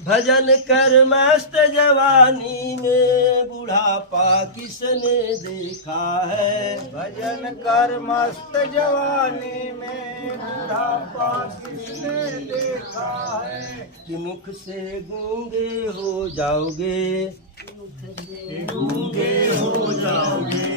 भजन कर मस्त जवानी में बुढ़ापा किसने देखा है। भजन कर मस्त जवानी में बुढ़ापा किसने देखा है। कि मुख से गूंगे हो जाओगे, गूंगे हो जाओगे,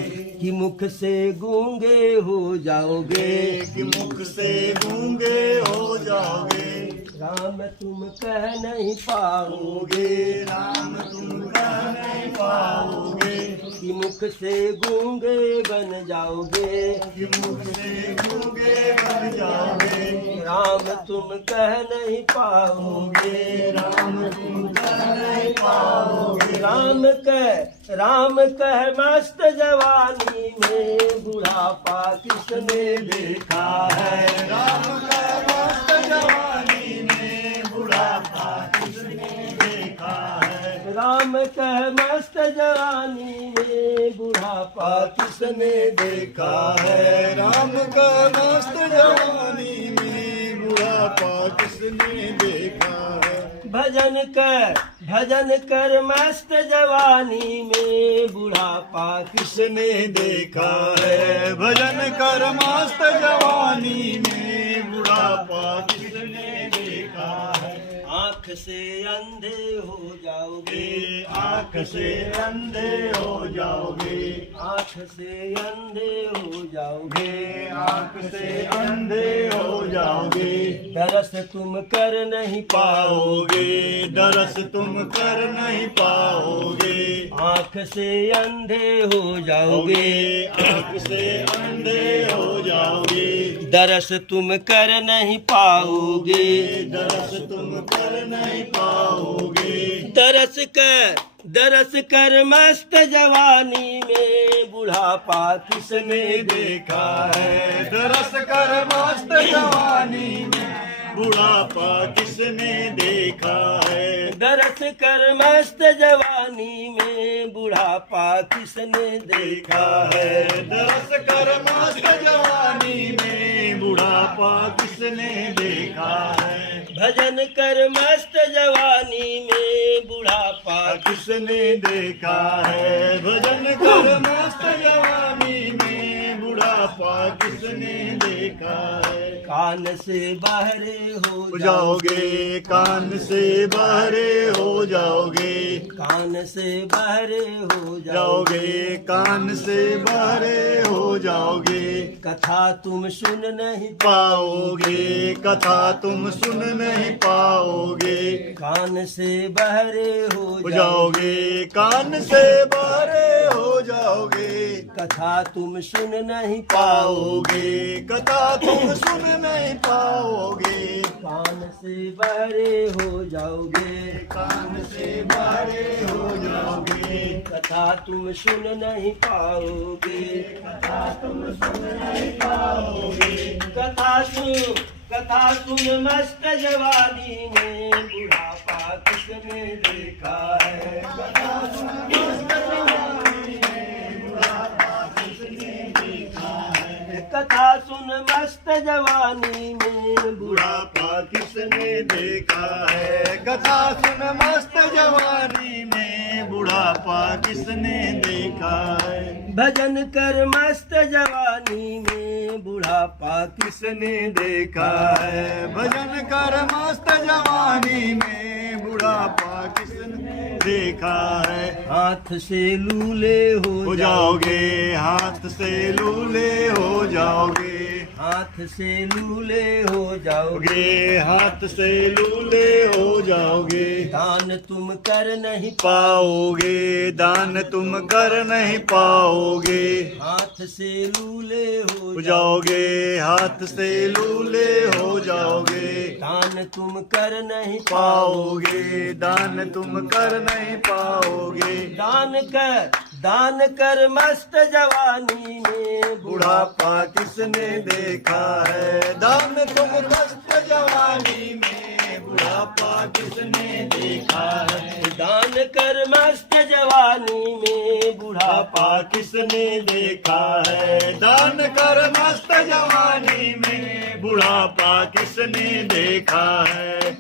कि मुख से गूंगे हो जाओगे, कि मुख से गूंगे हो जाओगे। राम तुम कह नहीं पाओगे, राम तुम कह नहीं पाओगे। कि मुख से गूंगे बन जाओगे, कि मुख से गूंगे बन जाओगे। राम तुम कह नहीं पाओगे, राम तुम कह नहीं पाओगे। राम कह मस्त जवानी में बुढ़ापा किसने देखा है। राम कह मस्त जवानी में बुढ़ापा किसने देखा है। राम कह मस्त जवानी में बुढ़ापा किसने देखा है। राम का मस्त जवानी में बुढ़ापा किसने देखा है। भजन कर मस्त जवानी में बुढ़ापा किसने देखा है। भजन कर मस्त जवानी में बुढ़ापा किसने देखा है। आँख से अंधे हो जाओगे, आँख से अंधे हो जाओगे, आँख से अंधे हो जाओगे, आँख से अंधे हो जाओगे। दरस तुम कर नहीं पाओगे, दरस तुम कर नहीं पाओगे। आँख से अंधे हो जाओगे, आँख से अंधे हो जाओगे। दरस तुम कर नहीं पाओगे, दरस तुम कर नहीं पाओगे। दरस कर मस्त जवानी में बुढ़ापा किसने देखा है। दरस कर मस्त जवानी में बुढ़ापा किसने देखा है। दरस कर मस्त जवानी में बुढ़ापा किसने देखा है। दरस कर मस्त जवानी में बुढ़ापा किसने देखा है। भजन कर मस्त जवानी में बुढ़ापा किसने देखा है। भजन कर मस्त जवानी में बुढ़ापा किसने देखा है। कान से बहरे हो जाओगे, कान से बहरे हो जाओगे, कान से बहरे हो जाओगे, कान से बहरे हो जाओगे। कथा तुम सुन नहीं पाओगे, कथा तुम सुन नहीं पाओगे। कान से बहरे हो जाओगे, कान से बहरे हो जाओगे। कथा तुम सुन नहीं पाओगे, कथा तुम सुन नहीं पाओगे। कान से बहरे हो जाओगे, कान से बहरे हो जाओगे। कथा तुम सुन नहीं पाओगे, कथा तुम सुन नहीं पाओगे। कथा सुन मस्त जवानी में बुढ़ापा किसने देखा है। कथा सुन मस्त जवानी में बुढ़ापा किसने देखा है। कथा सुन मस्त जवानी में बुढ़ापा किसने देखा है। कथा सुन मस्त जवानी में बुढ़ापा किसने देखा है। भजन कर मस्त जवानी में बुढ़ापा किसने देखा है। भजन कर मस्त जवानी में बुढ़ापा किसने देखा है। हाथ से लूले हो जाओगे, हाथ से लूले हो जाओगे, हाथ से लूले हो जाओगे, हाथ से लूले हो जाओगे। दान तुम कर नहीं पाओगे, दान तुम कर नहीं पाओगे। हाथ से लूले हो जाओगे, हाथ से लूले हो जाओगे। दान तुम कर नहीं पाओगे, दान तुम कर नहीं पाओगे। दान कर मस्त जवानी में बुढ़ापा किसने देखा है। दान तुम मस्त जवानी में बुढ़ापा किसने देखा है। दान कर मस्त जवानी में बुढ़ापा किसने देखा है। दान कर मस्त जवानी में बुढ़ापा किसने देखा है।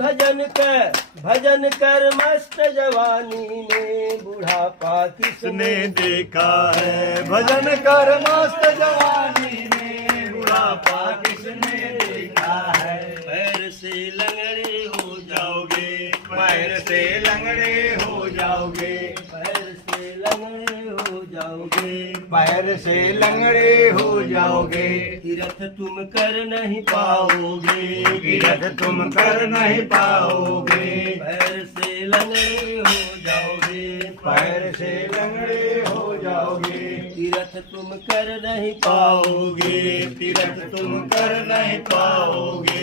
भजन कर मस्त जवानी में बुढ़ापा किसने किसने देखा है भजन कर मस्त जवानी में बुढ़ापा किसने देखा है पैर से लंगड़े हो जाओगे पैर से लंगड़े हो जाओगे पैर से लंगड़े हो जाओगे पैर से लंगड़े हो जाओगे तीरथ तुम कर नहीं पाओगे तीरथ तुम कर नहीं पाओगे पैर से लंगड़े हो जाओगे पैर से लंगड़े हो जाओगे तीरथ तुम कर नहीं पाओगे पाओगे तीरथ तुम कर नहीं पाओगे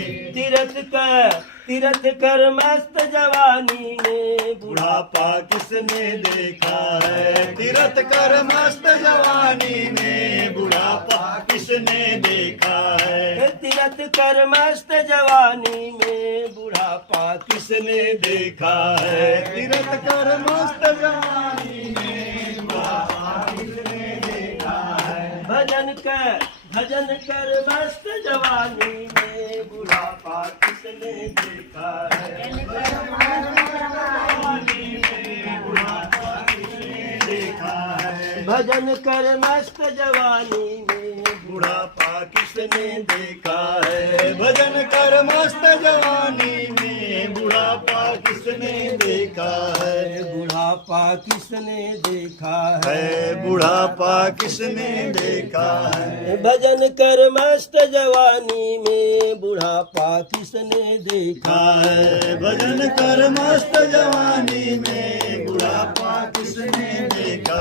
तीरथ कर मस्त जवानी में बुढ़ापा किसने देखा है तीरथ कर मस्त जवानी में बुढ़ापा किसने देखा है तीरथ कर मस्त जवानी में बुढ़ापा किसने देखा है तीरथ कर मस्त जवानी में बुढ़ापा किसने देखा है भजन कर मस्त जवानी में बुढ़ापा किसने देखा है देखा है भजन कर मस्त जवानी में बुढ़ापा किसने देखा है भजन कर मस्त जवानी में बुढ़ापा किसने देखा है बुढ़ापा किसने देखा है बुढ़ापा किसने देखा है भजन कर मस्त जवानी में बुढ़ापा किसने देखा है भजन कर मस्त जवानी में बुढ़ापा किसने देखा